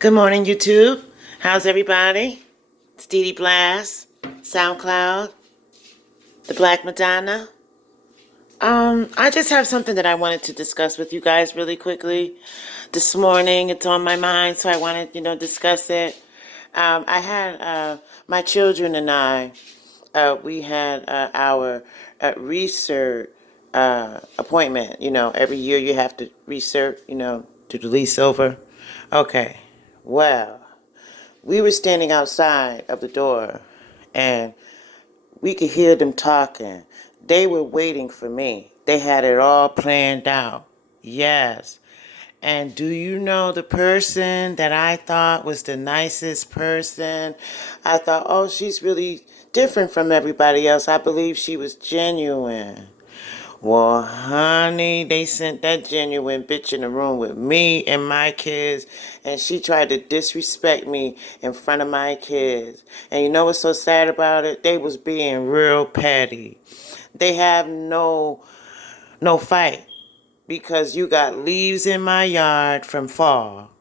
Good morning, YouTube. How's everybody? It's Dede Blass, SoundCloud, the Black Madonna. I just have something that I wanted to discuss with you guys really quickly. This morning, it's on my mind, so I wanted, discuss it. I had my children and I. We had our research appointment. Every year you have to research. To the lease over. Okay. Well, we were standing outside of the door and we could hear them talking. They were waiting for me. They had it all planned out. Yes. And do you know the person that I thought was the nicest person? I thought, oh, she's really different from everybody else. I believe she was genuine. Well, honey, they sent that genuine bitch in the room with me and my kids, and she tried to disrespect me in front of my kids. And you know what's so sad about it? They was being real petty. They have no fight because you got leaves in my yard from fall.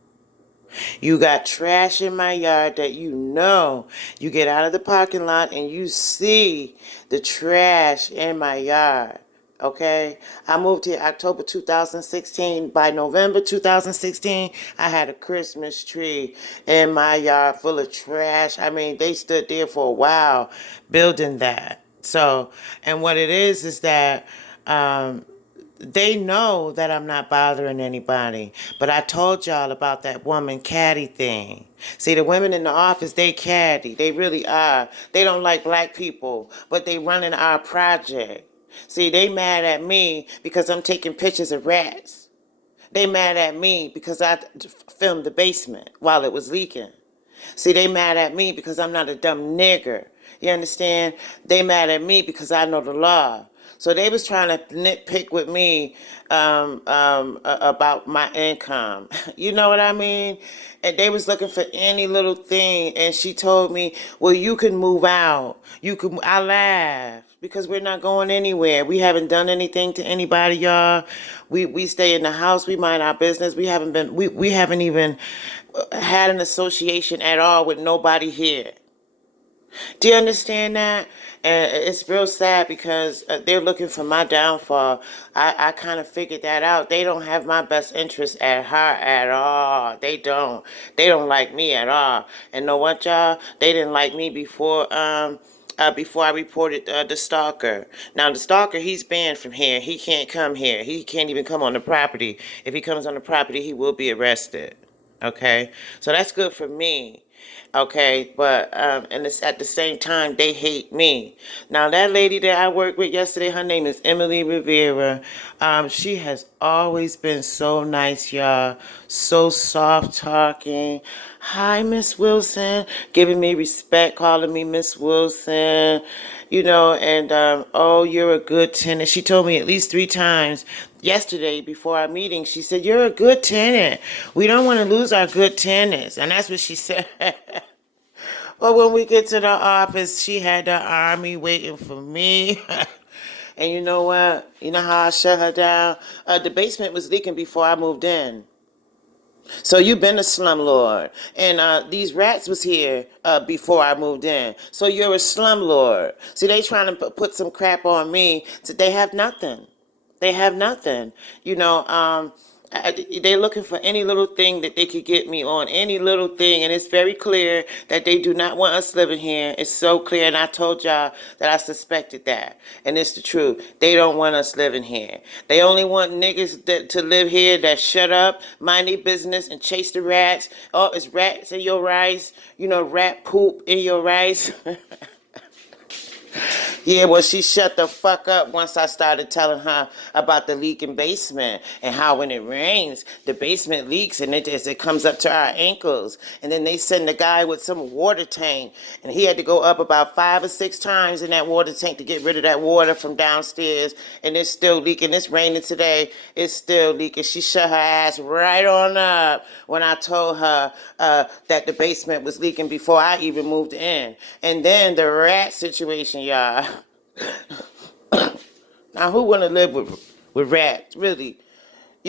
You got trash in my yard that you get out of the parking lot and you see the trash in my yard. Okay, I moved here October 2016. By November 2016, I had a Christmas tree in my yard full of trash. I mean, they stood there for a while building that. So, and what it is that um, they know that I'm not bothering anybody. But I told y'all about that woman Catty thing. See, the women in the office, they catty. They really are. They don't like black people, but they running our project. See, they mad at me because I'm taking pictures of rats. They mad at me because I filmed the basement while it was leaking. See, they mad at me because I'm not a dumb nigger. You understand? They mad at me because I know the law. So they was trying to nitpick with me about my income. You know what I mean? And they was looking for any little thing. And she told me, well, you can move out. You can. I laughed because we're not going anywhere. We haven't done anything to anybody, y'all. We stay in the house. We mind our business. We haven't even had an association at all with nobody here. Do you understand that? And it's real sad because they're looking for my downfall. I kind of figured that out. They don't have my best interest at heart at all. They don't. They don't like me at all. And know what, y'all? They didn't like me before I reported the stalker. Now, the stalker, he's banned from here. He can't come here. He can't even come on the property. If he comes on the property, he will be arrested. Okay? So that's good for me. Okay, but and it's at the same time they hate me. Now that lady that I worked with yesterday, her name is Emily Rivera. She has always been so nice, y'all. So soft talking. Hi, Miss Wilson, giving me respect, calling me Miss Wilson. And oh, you're a good tenant. She told me at least 3 times yesterday before our meeting. She said, you're a good tenant. We don't want to lose our good tenants. And that's what she said. But when we get to the office, she had the army waiting for me. And you know what? You know how I shut her down? The basement was leaking before I moved in. So you've been a slumlord, and these rats was here before I moved in. So you're a slumlord. See, they trying to put some crap on me. So they have nothing. They have nothing. They're looking for any little thing that they could get me on, any little thing, and it's very clear that they do not want us living here. It's so clear, and I told y'all that I suspected that, and it's the truth. They don't want us living here. They only want niggas to live here that shut up, mind their business, and chase the rats. Oh, it's rats in your rice. Rat poop in your rice. Yeah, well, she shut the fuck up once I started telling her about the leaking basement and how when it rains, the basement leaks and it comes up to our ankles. And then they send a guy with some water tank, and he had to go up about 5 or 6 times in that water tank to get rid of that water from downstairs. And it's still leaking. It's raining today. It's still leaking. She shut her ass right on up when I told her that the basement was leaking before I even moved in. And then the rat situation, y'all. Now, who want to live with rats, really?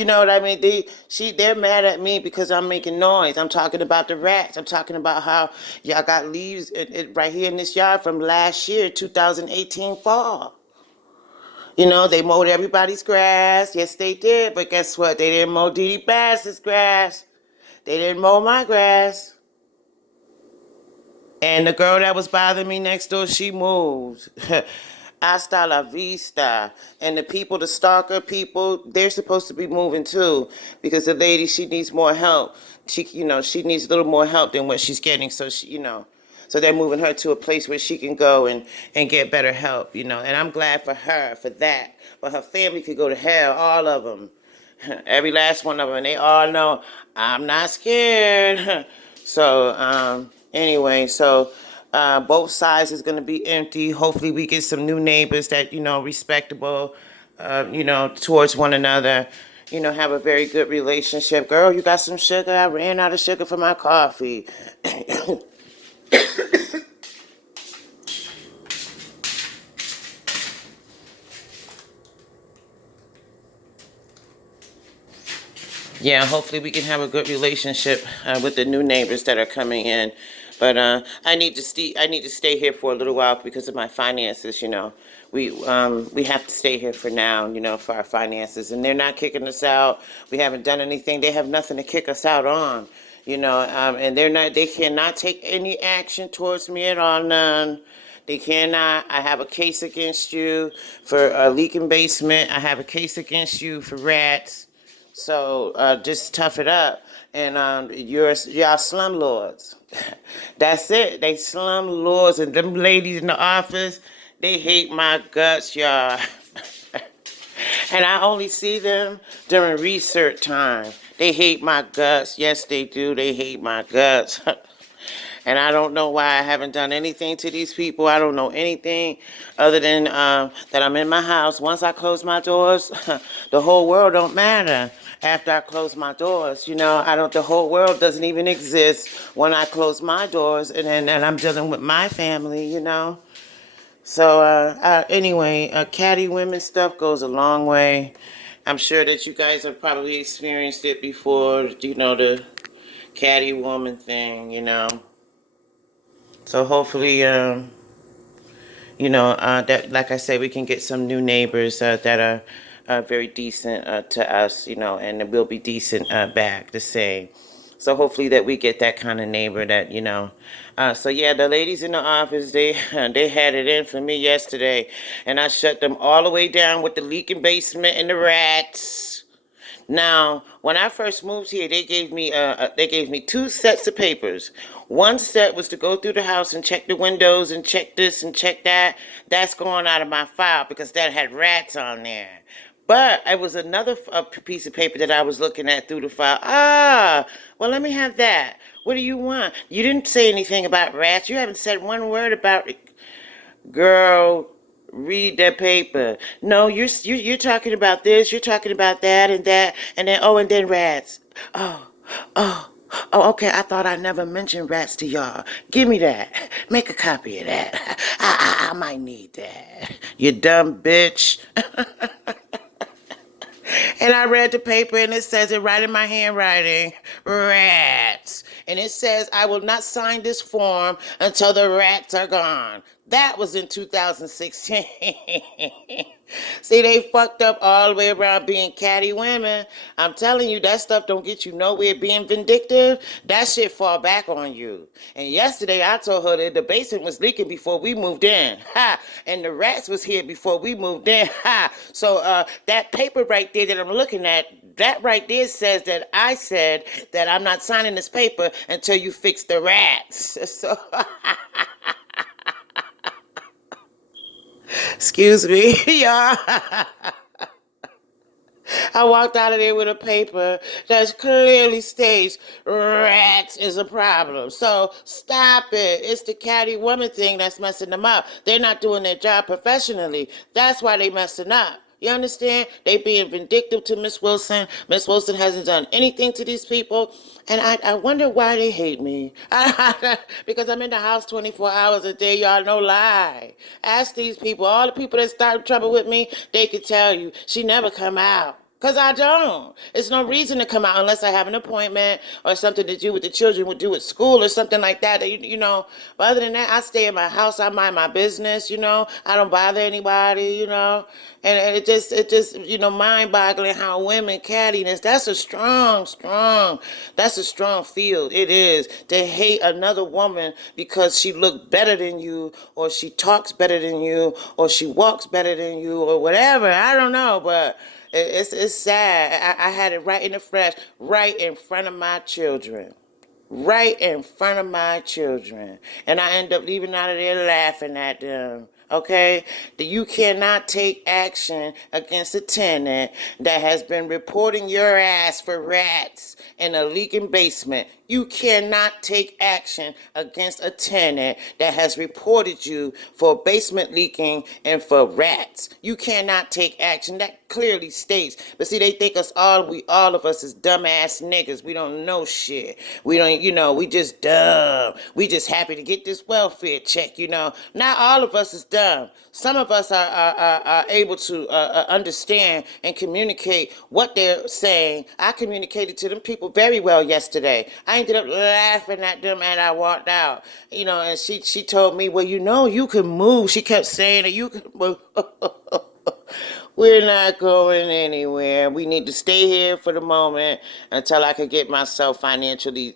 You know what I mean? They're mad at me because I'm making noise. I'm talking about the rats. I'm talking about how y'all got leaves right here in this yard from last year, 2018 fall. You know, they mowed everybody's grass. Yes, they did. But guess what? They didn't mow Dede Blass's grass. They didn't mow my grass. And the girl that was bothering me next door, she moved. Hasta la vista. And the people, the stalker people, they're supposed to be moving too. Because the lady, she needs more help. She needs a little more help than what she's getting. So so they're moving her to a place where she can go and get better help, And I'm glad for her for that. But her family could go to hell, all of them. Every last one of them. And they all know I'm not scared. So, anyway, both sides is going to be empty. Hopefully we get some new neighbors that, respectable, towards one another, have a very good relationship. Girl, you got some sugar? I ran out of sugar for my coffee. Yeah, hopefully we can have a good relationship with the new neighbors that are coming in. But I need to stay here for a little while because of my finances. We have to stay here for now. For our finances, and they're not kicking us out. We haven't done anything. They have nothing to kick us out on. And they cannot take any action towards me at all. None. They cannot. I have a case against you for a leaking basement. I have a case against you for rats. So just tough it up. And y'all slumlords. That's it. They slumlords, and them ladies in the office, they hate my guts, y'all. And I only see them during research time. They hate my guts. Yes, they do. They hate my guts. And I don't know why I haven't done anything to these people. I don't know anything other than that I'm in my house. Once I close my doors, the whole world don't matter. After I close my doors, I don't. The whole world doesn't even exist when I close my doors, and I'm dealing with my family. So anyway, Catty women stuff goes a long way. I'm sure that you guys have probably experienced it before. The Catty woman thing. So hopefully, that, like I say, we can get some new neighbors that are very decent to us, and we'll be decent back the same. So hopefully that we get that kind of neighbor that. So yeah, the ladies in the office, they they had it in for me yesterday, and I shut them all the way down with the leaking basement and the rats. Now, when I first moved here, they gave me two sets of papers. One set was to go through the house and check the windows and check this and check that. That's going out of my file because that had rats on there. But it was another piece of paper that I was looking at through the file. Well, let me have that. What do you want? You didn't say anything about rats. You haven't said one word about it. Girl, read that paper. No, you're talking about this. You're talking about that and that, and then and then rats. Oh, oh, oh. Okay. I thought I never mentioned rats to y'all. Give me that. Make a copy of that. I might need that. You dumb bitch. And I read the paper and it says it right in my handwriting. Rats. And it says I will not sign this form until the rats are gone. That was in 2016. See, they fucked up all the way around being catty women. I'm telling you, that stuff don't get you nowhere being vindictive. That shit fall back on you. And yesterday I told her that the basement was leaking before we moved in. Ha! And the rats was here before we moved in. Ha! So that paper right there that I'm looking at, that right there says that I said that I'm not signing this paper until you fix the rats. So excuse me, y'all. I walked out of there with a paper that clearly states rats is a problem. So stop it. It's the catty woman thing that's messing them up. They're not doing their job professionally. That's why they messing up. You understand? They being vindictive to Miss Wilson. Miss Wilson hasn't done anything to these people. And I wonder why they hate me. Because I'm in the house 24 hours a day, y'all, no lie. Ask these people, all the people that started trouble with me, they could tell you, she never come out. Because I don't. It's no reason to come out unless I have an appointment or something to do with the children, would do at school or something like that. You know, but other than that, I stay in my house. I mind my business, you know. I don't bother anybody, you know. And it just, mind-boggling how women cattiness, that's a strong field. It is. To hate another woman because she looked better than you, or she talks better than you, or she walks better than you, or whatever. I don't know, but it's sad. I had it right in the flesh, right in front of my children. Right in front of my children. And I end up leaving out of there laughing at them. Okay? That you cannot take action against a tenant that has been reporting your ass for rats in a leaking basement. You cannot take action against a tenant that has reported you for basement leaking and for rats. You cannot take action. That clearly states. But see, they think we all of us is dumbass niggas. We don't know shit. We don't, we just dumb. We just happy to get this welfare check, Not all of us is dumb. Some of us are able to understand and communicate what they're saying. I communicated to them people very well yesterday. I ended up laughing at them and I walked out. And she told me, well, you can move. She kept saying that you can move. We're not going anywhere. We need to stay here for the moment until I can get myself financially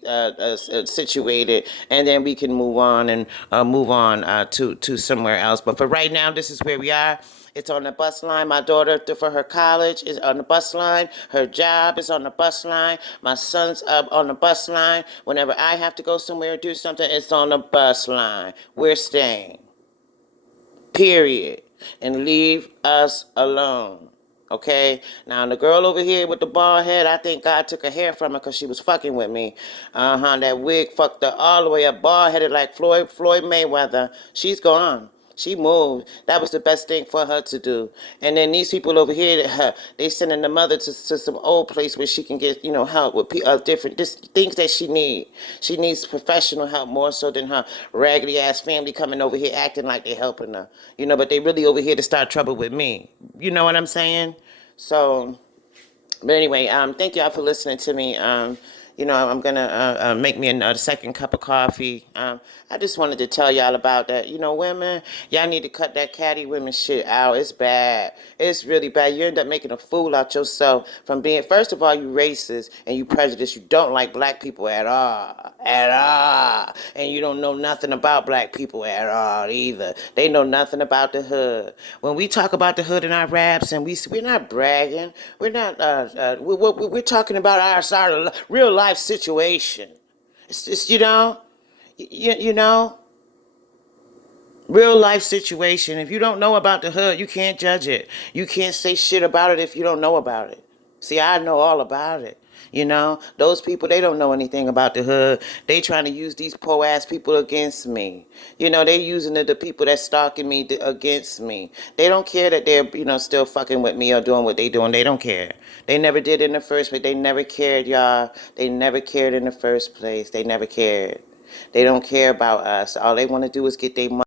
situated, and then we can move on and move on to somewhere else. But for right now, this is where we are. It's on the bus line. My daughter, for her college, is on the bus line. Her job is on the bus line. My son's on the bus line. Whenever I have to go somewhere or do something, it's on the bus line. We're staying. Period. And leave us alone. Okay? Now, the girl over here with the bald head, I think God took her hair from her because she was fucking with me. That wig fucked her all the way up, bald headed like Floyd Mayweather. She's gone. She moved. That was the best thing for her to do. And then these people over here, they sending the mother to some old place where she can get, help with different things that she needs. She needs professional help more so than her raggedy ass family coming over here acting like they helping her. But they really over here to start trouble with me. You know what I'm saying? So, but anyway, thank y'all for listening to me. I'm gonna make me a second cup of coffee. I just wanted to tell y'all about that. Women, y'all need to cut that catty women shit out. It's bad. It's really bad. You end up making a fool out yourself from being, first of all, you racist and you prejudiced. You don't like black people at all. At all. And you don't know nothing about black people at all either. They know nothing about the hood. When we talk about the hood in our raps, and we're not bragging. We're not, we're talking about our real life situation. It's just, you know, real life situation. If you don't know about the hood, you can't judge it. You can't say shit about it if you don't know about it. See, I know all about it. Those people, they don't know anything about the hood. They trying to use these poor ass people against me. They using the people that stalking me against me. They don't care that they're, still fucking with me or doing what they doing. They don't care. They never did in the first place. They never cared, y'all. They never cared in the first place. They never cared. They don't care about us. All they want to do is get their money.